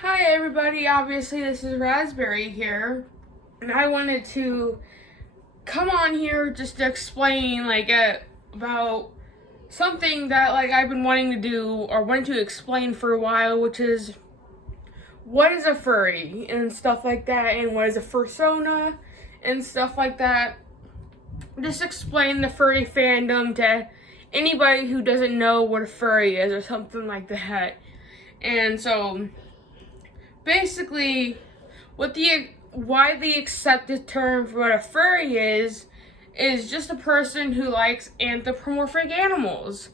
Hi everybody, obviously this is Raspberry here, and I wanted to come on here just to explain about something that I've been wanting to do or wanted to explain for a while, which is what is a furry and stuff like that, and what is a fursona and stuff like that. Just explain the furry fandom to anybody who doesn't know what a furry is or something like that. And so basically, what the widely accepted term for what a furry is just a person who likes anthropomorphic animals.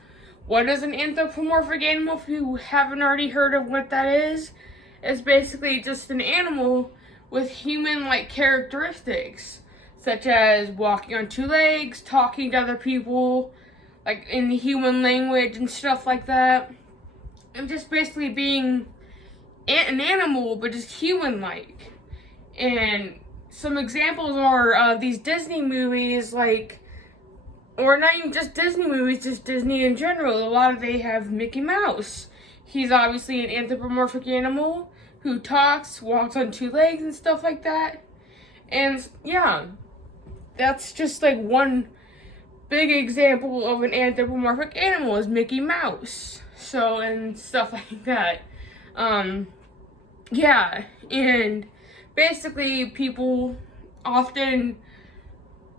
What is an anthropomorphic animal? If you haven't already heard of what that is, it's basically just an animal with human-like characteristics, such as walking on two legs, talking to other people, like in the human language and stuff like that, and just basically being an animal, but just human-like. And some examples are these Disney movies, or not even just Disney movies, just Disney in general. A lot of they have Mickey Mouse. He's obviously an anthropomorphic animal who talks, walks on two legs and stuff like that. And yeah, that's just one big example of an anthropomorphic animal is Mickey Mouse. So, and stuff like that. Yeah, and basically people often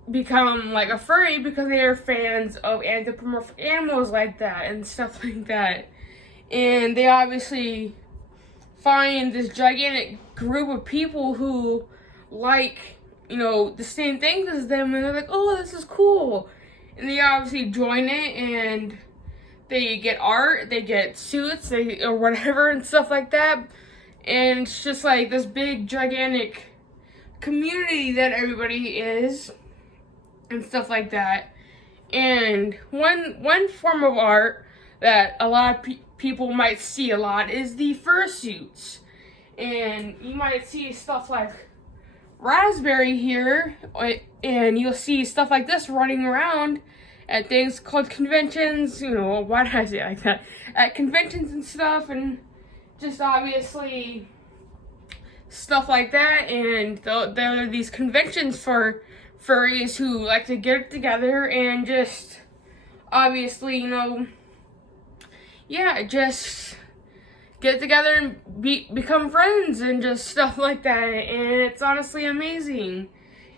become a furry because they are fans of anthropomorphic animals like that and stuff like that. And they obviously find this gigantic group of people who like, the same things as them, and they're like, oh, this is cool. And they obviously join it, and they get art, they get suits, or whatever and stuff like that. And it's just this big, gigantic community that everybody is and stuff like that. And one form of art that a lot of people might see a lot is the fursuits. And you might see stuff like Raspberry here, and you'll see stuff like this running around at things called conventions. Why did I say it like that? At conventions and stuff, and just obviously stuff like that. And there are these conventions for furries who like to get together and just obviously, just get together and become friends and just stuff like that. And it's honestly amazing.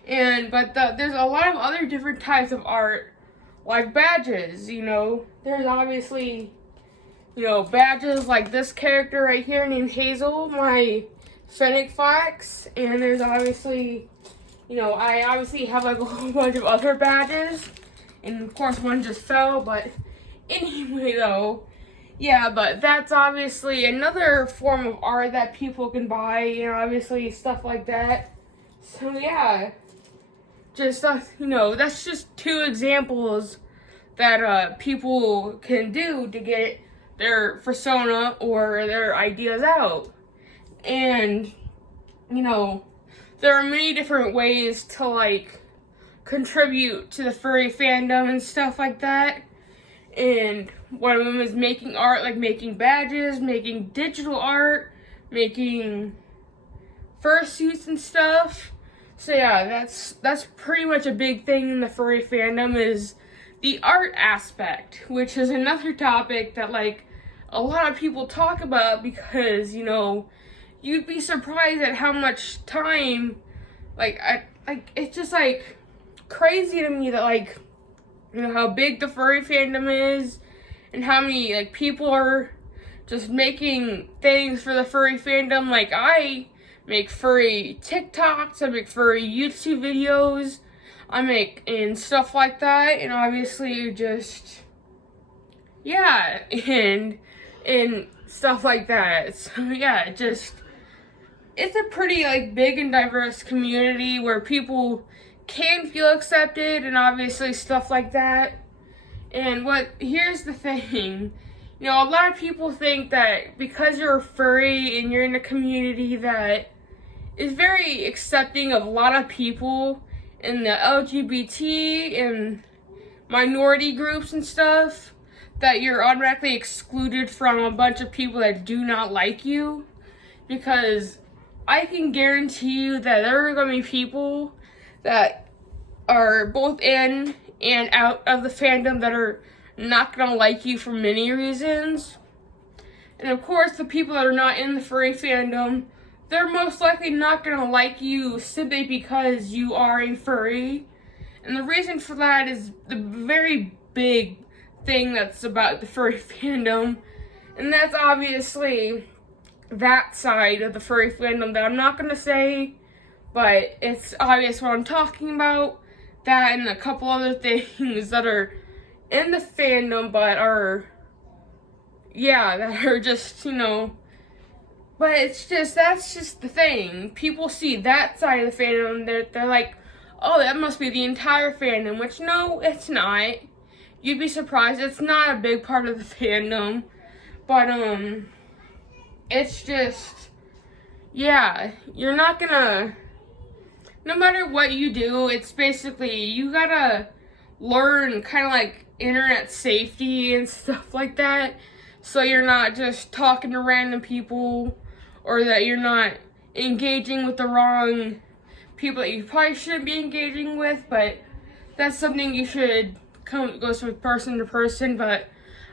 But there's a lot of other different types of art, like badges. There's obviously badges like this character right here named Hazel, my fennec fox. And there's obviously, I obviously have a whole bunch of other badges. And of course one just fell, but anyway though, yeah, but that's obviously another form of art that people can buy, obviously stuff like that. So yeah, just, that's just two examples that people can do to get their persona or their ideas out. And there are many different ways to contribute to the furry fandom and stuff like that. And one of them is making art, like making badges, making digital art, making fursuits and stuff. So yeah, that's pretty much a big thing in the furry fandom is the art aspect, which is another topic that a lot of people talk about because, you'd be surprised at how much time, it's just crazy to me that how big the furry fandom is and how many people are just making things for the furry fandom. I make furry TikToks, I make furry YouTube videos, I make and stuff like that, and obviously just yeah, and stuff like that. So yeah, it's a pretty big and diverse community where people can feel accepted and obviously stuff like that. And here's the thing, a lot of people think that because you're a furry and you're in a community that is very accepting of a lot of people in the LGBT and minority groups and stuff, that you're automatically excluded from a bunch of people that do not like you. because I can guarantee you that there are going to be people that are both in and out of the fandom that are not going to like you for many reasons. And of course, the people that are not in the furry fandom, they're most likely not going to like you simply because you are a furry. And the reason for that is the very big thing that's about the furry fandom. And that's obviously that side of the furry fandom that I'm not going to say, but it's obvious what I'm talking about. That and a couple other things that are in the fandom but are, that are just, but it's just, that's just the thing. People see that side of the fandom, they're like, oh, that must be the entire fandom, which no, it's not. You'd be surprised, it's not a big part of the fandom, but, it's just, you're not gonna, no matter what you do, it's basically, you gotta learn kind of like internet safety and stuff like that, so you're not just talking to random people, or that you're not engaging with the wrong people that you probably shouldn't be engaging with, but that's something you should go from person to person, but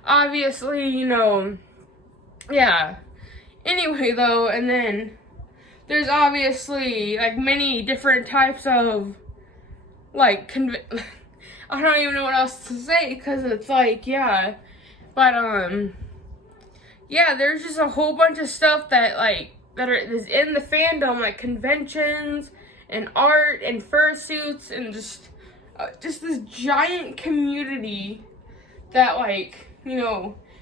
obviously, Anyway, though, and then there's obviously, like, many different types of, like, I don't even know what else to say, because it's like, but, there's just a whole bunch of stuff that, like, is in the fandom, like conventions, and art, and fursuits, and just this giant community that, like,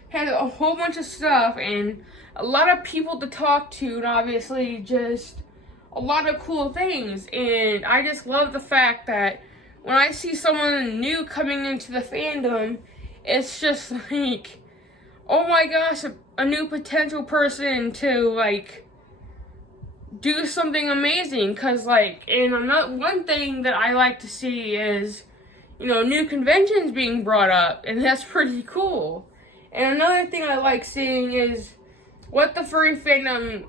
has a whole bunch of stuff, and a lot of people to talk to, and obviously just a lot of cool things. And I just love the fact that when I see someone new coming into the fandom, it's just like, oh my gosh, a new potential person to, like, do something amazing. Because, like, and one thing that I like to see is, new conventions being brought up, and that's pretty cool. And another thing I like seeing is what the furry fandom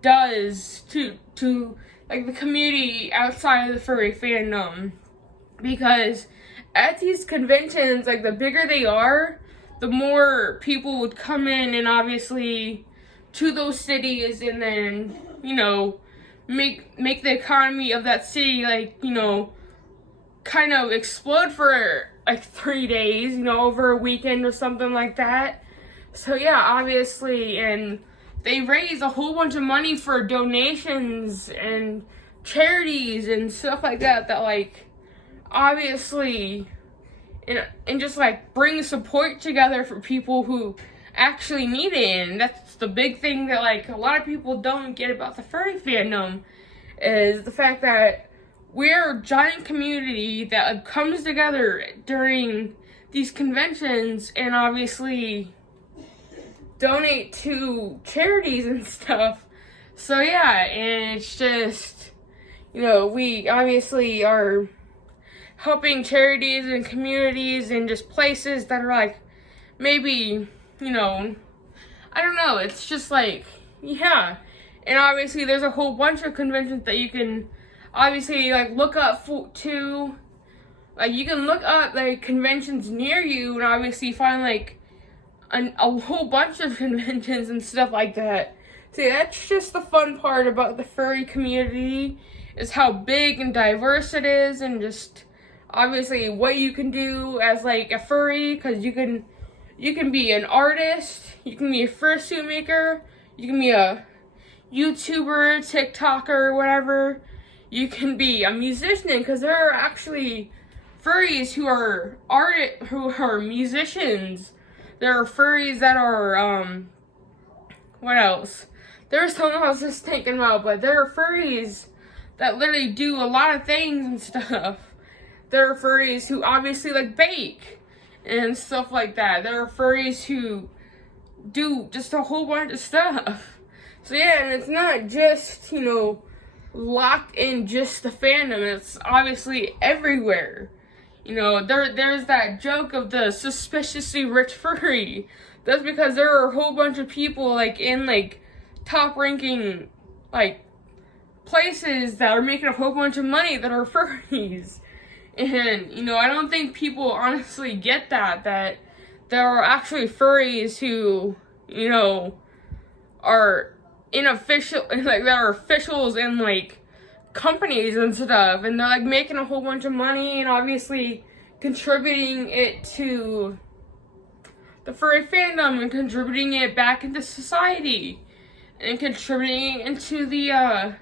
does to like the community outside of the furry fandom, because at these conventions, like, the bigger they are, the more people would come in, and obviously to those cities, and then make the economy of that city, like, kind of explode for like 3 days, over a weekend or something like that. So obviously, and they raise a whole bunch of money for donations and charities and stuff like that, like, obviously, and just, like, bring support together for people who actually need it. And that's the big thing that, like, a lot of people don't get about the furry fandom, is the fact that we're a giant community that comes together during these conventions, and obviously donate to charities and stuff. So and it's just, we obviously are helping charities and communities and just places that are, like, maybe, I don't know, it's just like, and obviously there's a whole bunch of conventions that you can obviously, like, look up to, like, you can look up, like, conventions near you, and obviously find, like, a whole bunch of conventions and stuff like that. See, that's just the fun part about the furry community, is how big and diverse it is, and just obviously what you can do as, like, a furry, because you can be an artist, you can be a fursuit maker, you can be a YouTuber, TikToker, whatever. You can be a musician, because there are actually furries who are musicians. There are furries that are, what else? There's something I was just thinking about, but there are furries that literally do a lot of things and stuff. There are furries who obviously, like, bake and stuff like that. There are furries who do just a whole bunch of stuff. So and it's not just, locked in just the fandom. It's obviously everywhere. There's that joke of the suspiciously rich furry. That's because there are a whole bunch of people, like, in, like, top ranking, like, places that are making a whole bunch of money that are furries. And, you know, I don't think people honestly get that there are actually furries who, you know, are unofficial, like, that are officials in, like, companies and stuff, and they're, like, making a whole bunch of money and obviously contributing it to the furry fandom and contributing it back into society and contributing into the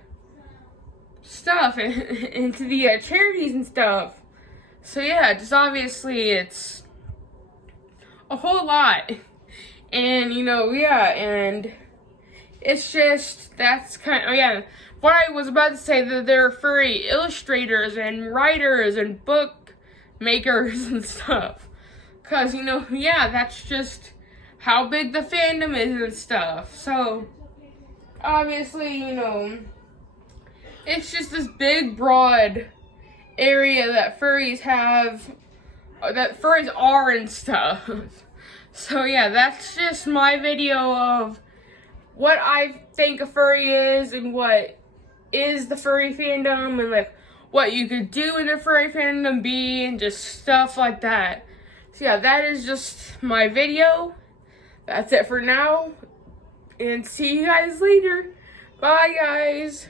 stuff into the charities and stuff. So yeah, just obviously it's a whole lot. And you know, yeah, and it's just, that's kind of, oh yeah, what I was about to say, that there are furry illustrators and writers and book makers and stuff. Cause, you know, yeah, that's just how big the fandom is and stuff. So, obviously, you know, it's just this big, broad area that furries have, that furries are and stuff. So, yeah, that's just my video of what I think a furry is and what is the furry fandom and, like, what you could do in the furry fandom be and just stuff like that. So yeah, that is just my video. That's it for now. And see you guys later. Bye, guys.